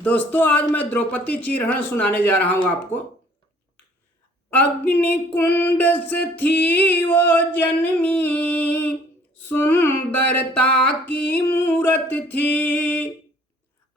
दोस्तों, आज मैं द्रौपदी चिरहरण सुनाने जा रहा हूं आपको। अग्निकुंड से थी वो जन्मी, सुंदरता की मूरत थी।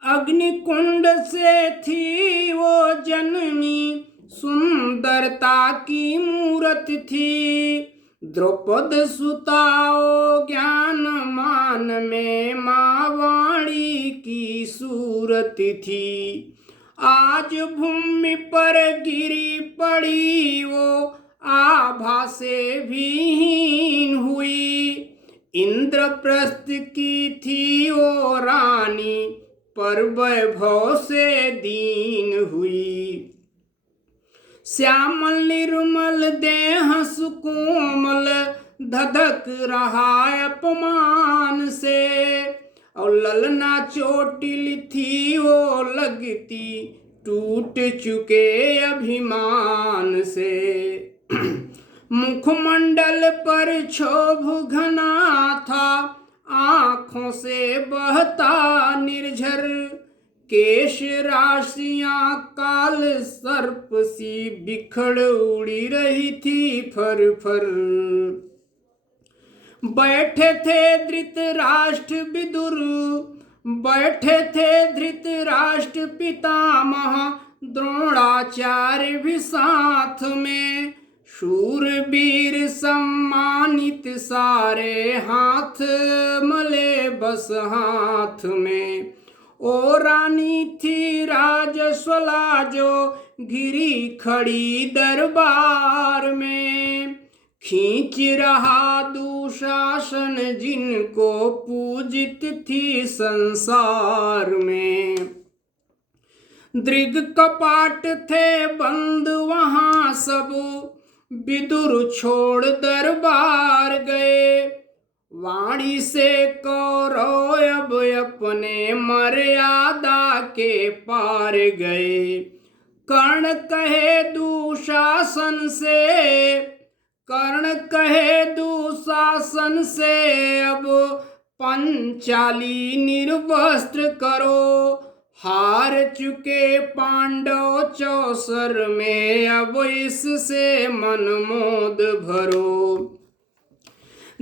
अग्निकुंड से थी वो जन्मी, सुंदरता की मूरत थी। द्रौपद सुताओ ज्ञान मान में माँ वाणी की सूरत थी। आज भूमि पर गिरी पड़ी वो आभा से भी हीन हुई। इंद्रप्रस्थ की थी वो रानी, पर वैभव से दीन हुई। श्यामल निर्मल देह सुकोमल, धधक रहा अपमान से। और ललना चोटिल थी वो लगती, टूट चुके अभिमान से। मुखमंडल पर क्षोभ घना था, आंखों से बहता निर्झर। केश राशियां काल सर्प सी बिखड़ उड़ी रही थी फर फर। बैठे थे धृतराष्ट्र विदुर, बैठे थे धृतराष्ट्र पितामह, द्रोणाचार्य भी साथ में। शूरवीर सम्मानित सारे, हाथ मले बस हाथ में। ओ रानी थी राजस्वला जो गिरी खड़ी दरबार में। खींच रहा दुशासन जिनको पूजित थी संसार में। दृग कपाट थे बंद वहां सब, विदुर छोड़ दरबार गए। वाणी से कौरव अब अपने मर्यादा के पार गए। कर्ण कहे दुशासन से, कर्ण कहे दुशासन से, अब पंचाली निर्वस्त्र करो। हार चुके पांडव चौसर में, अब इससे मन मोद भरो।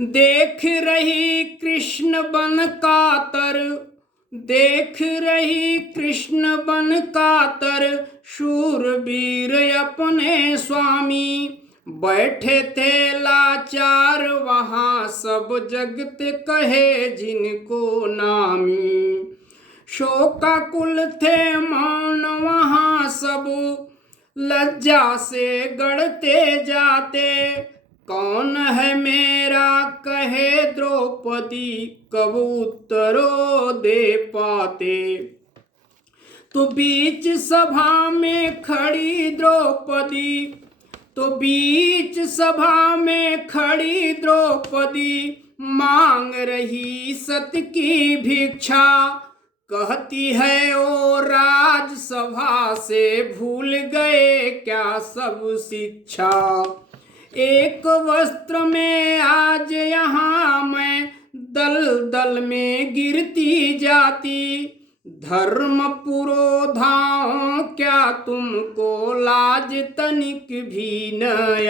देख रही कृष्ण बन कातर, देख रही कृष्ण बन कातर, शूरवीर अपने स्वामी। बैठे थे लाचार वहां सब, जगत कहे जिनको नामी। शोकाकुल थे मौन वहां सब, लज्जा से गढ़ते जाते। कौन है मेरा कहे द्रौपदी, कब उत्तरो दे पाते। तो बीच सभा में खड़ी द्रौपदी, तो बीच सभा में खड़ी द्रौपदी, मांग रही सत की भिक्षा। कहती है ओ राजसभा से, भूल गए क्या सब शिक्षा। एक वस्त्र में आज यहाँ मैं, दल दल में गिरती जाती। धर्म पुरोधाओं क्या तुमको लाज तनिक भी न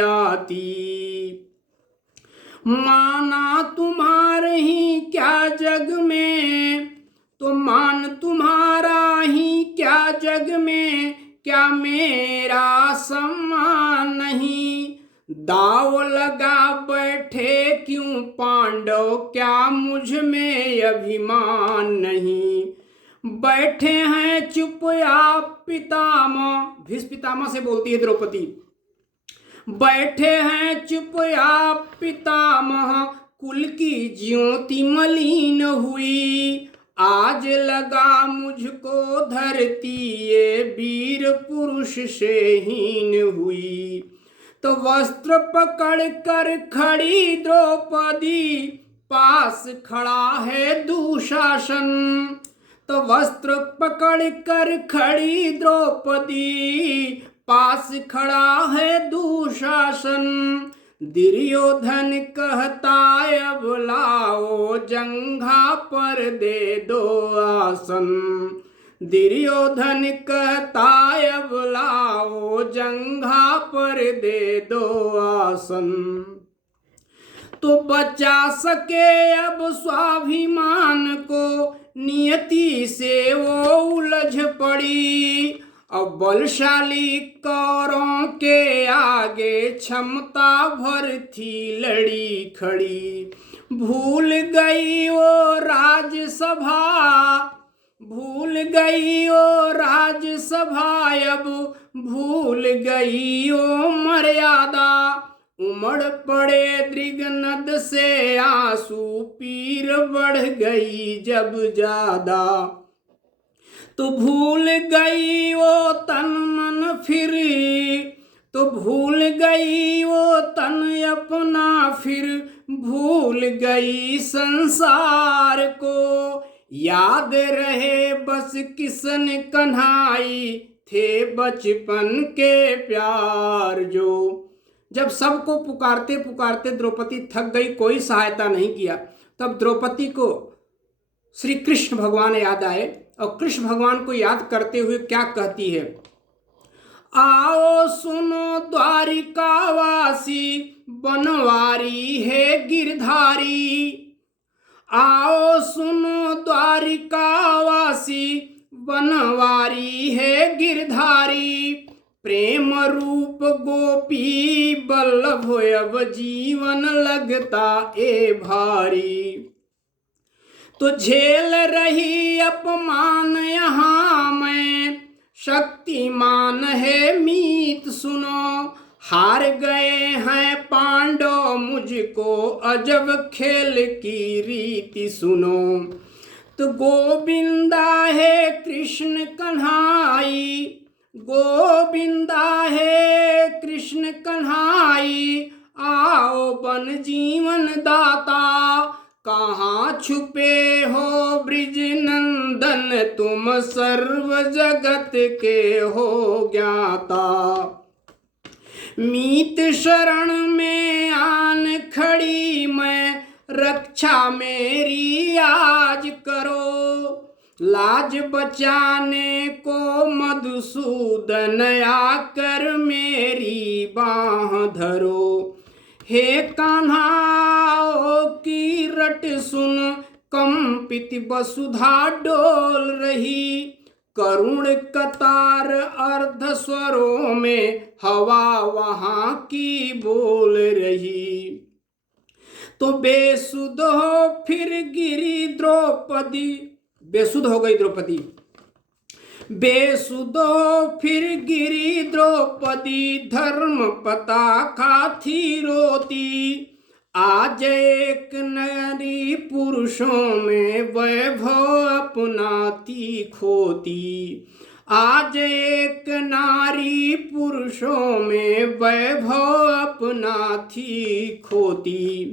आती। माना तुम्हारे ही क्या जग में, तो मान तुम्हारा ही क्या जग में। क्या मेरा सम्मान नहीं, दाव लगा बैठे क्यों पांडव, क्या मुझ में अभिमान नहीं। बैठे हैं चुप आप पितामह, भीष्म पितामह से बोलती है द्रौपदी। बैठे हैं चुप आप पितामह, कुल की ज्योति मलिन हुई। आज लगा मुझको धरती ये वीर पुरुष से हीन हुई। तो वस्त्र पकड़ कर खड़ी द्रौपदी, पास खड़ा है दुशासन। तो वस्त्र पकड़ कर खड़ी द्रौपदी, पास खड़ा है दुशासन। दुर्योधन कहता अब लाओ, जंघा पर दे दो आसन। दुर्योधन कहता अब लाओ जंघा पर दे दो आसन। तो बचा सके अब स्वाभिमान को, नियति से वो उलझ पड़ी। अब बलशाली कौरों के आगे क्षमता भर थी लड़ी खड़ी। भूल गई वो राजसभा, भूल गई वो राजसभा, अब भूल गई वो मर्यादा। उमड़ पड़े दृगनद से आंसू, पीर बढ़ गई जब ज्यादा। तो भूल गई वो तन मन फिर, तो भूल गई वो तन अपना फिर, भूल गई संसार को। याद रहे बस किशन कन्हाई, थे बचपन के प्यार जो। जब सबको पुकारते पुकारते द्रौपदी थक गई, कोई सहायता नहीं किया, तब द्रौपदी को श्री कृष्ण भगवान याद आए और कृष्ण भगवान को याद करते हुए क्या कहती है। आओ सुनो द्वारिकावासी, बनवारी है गिरधारी। आओ सुनो द्वारिकावासी, बनवारी है गिरधारी। प्रेम रूप गोपी बल्लभ, अब जीवन लगता ए भारी। तो झेल रही अपमान यहाँ मैं, शक्तिमान है मीत सुनो। हार गए हैं पांडव मुझको, अजब खेल की रीति सुनो। तो गोविंदा है कृष्ण कन्हाई, गोविंदा है कृष्ण कन्हाई। आओ बन जीवन दाता, कहाँ छुपे हो ब्रिज नंदन, तुम सर्व जगत के हो ज्ञाता। मीत शरण में आन खड़ी मैं, रक्षा मेरी आज करो। लाज बचाने को मधुसूदन आकर मेरी बाह धरो। हे कान्हा की रट सुन, कंपित वसुधा डोल रही। करुण कतार अर्ध स्वरों में, हवा वहां की बोल रही। तो बेसुध हो फिर गिरी द्रौपदी, बेसुध हो गई द्रौपदी। बेसुध हो फिर गिरी द्रौपदी, धर्म पताका थी रोती। आज एक नारी पुरुषों में, वैभव अपना थी खोती। आज एक नारी पुरुषों में, वैभव अपना थी खोती।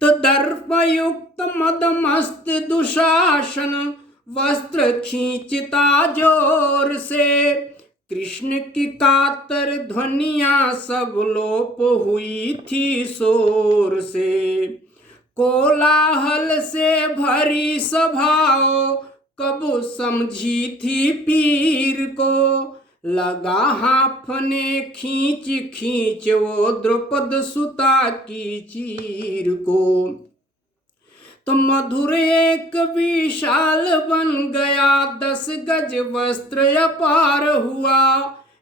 तो दर्पयुक्त मदमस्त दुशासन, वस्त्र खींचता जोर से। कृष्ण की कातर ध्वनियां सब लोप हुई थी शोर से। कोलाहल से भरी सभाओं, कब समझी थी पीर को। लगा हाफने खींच खींच वो द्रौपद सुता की चीर को। तो मधुर एक विशाल बन गया, 10 गज वस्त्र अपार हुआ।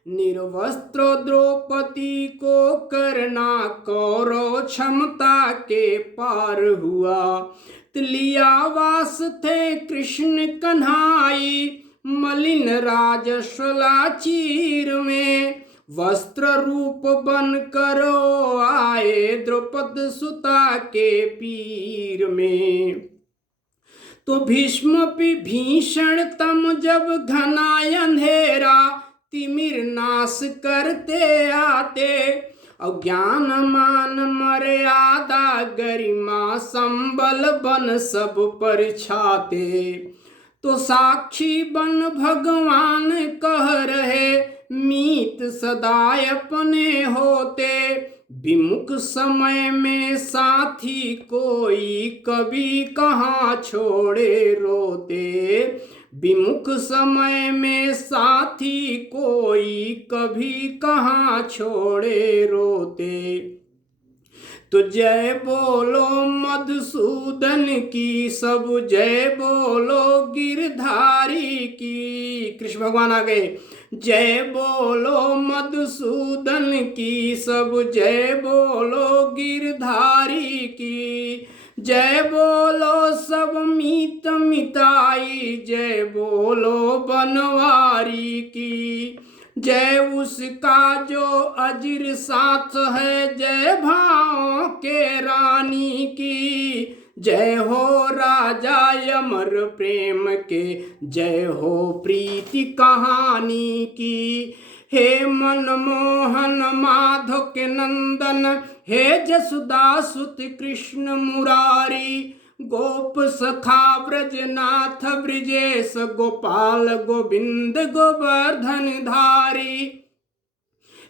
निर्वस्त्र द्रौपदी को करना कौरव क्षमता के पार हुआ। लियावास थे कृष्ण कन्हाई, मलिन राजश्वला चीर में। वस्त्र रूप बन करो आए, द्रौपद सुता के पीर में। तो भीष्म विभीषण तम जब घना अंधेरा, तिमिर नाश करते आते। अज्ञान मान मर्यादा गरिमा, संबल बन सब पर छाते। तो साक्षी बन भगवान कह रहे, मीत सदा अपने होते। विमुख समय में साथी कोई, कभी कहाँ छोड़े रोते। विमुख समय में साथी कोई, कभी कहाँ छोड़े रोते। तो जय बोलो मधुसूदन की, सब जय बोलो गिरधारी की। कृष्ण भगवान आ गए। जय बोलो मधुसूदन की, सब जय बोलो गिरधारी की। जय बोलो सब मीत मिताई, जय बोलो बनवारी की। जय उसका जो अजिर साथ है, जय भाव के रानी की। जय हो राजा अमर प्रेम के, जय हो प्रीति कहानी की। हे मनमोहन माधव के नंदन, हे जसुदा सुत कृष्ण मुरारी। गोप सखा ब्रजनाथ ब्रजेश, गोपाल गोविंद गोवर्धन धारी।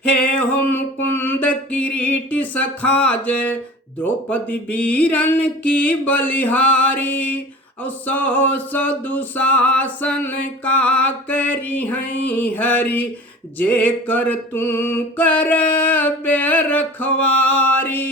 हे हो मुकुंद किरीटी सखा, जय द्रौपदी वीरन की बलिहारी। और सौ सौ दुशासन का करी हई हरि, जे कर तू कर बेरखवारी।